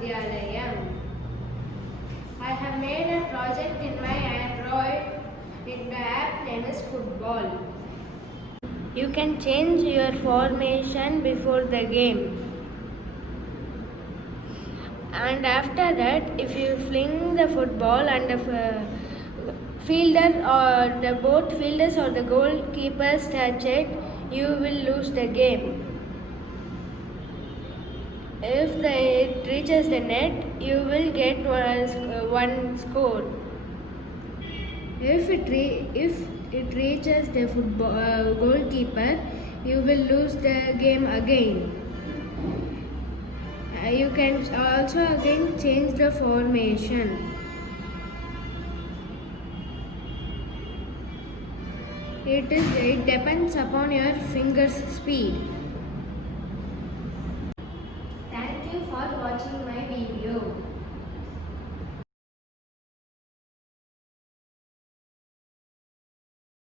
Vidyalayam. I have made a project in my Android. The app name is Football. You can change your formation before the game. And after that, if you fling the football and the fielder or the both fielders or the goalkeepers touch it, you will lose the game. If it reaches the net, you will get one score. If it reaches the goalkeeper, you will lose the game again. You can also again change the formation. It depends upon your finger's speed. Thank you for watching my video.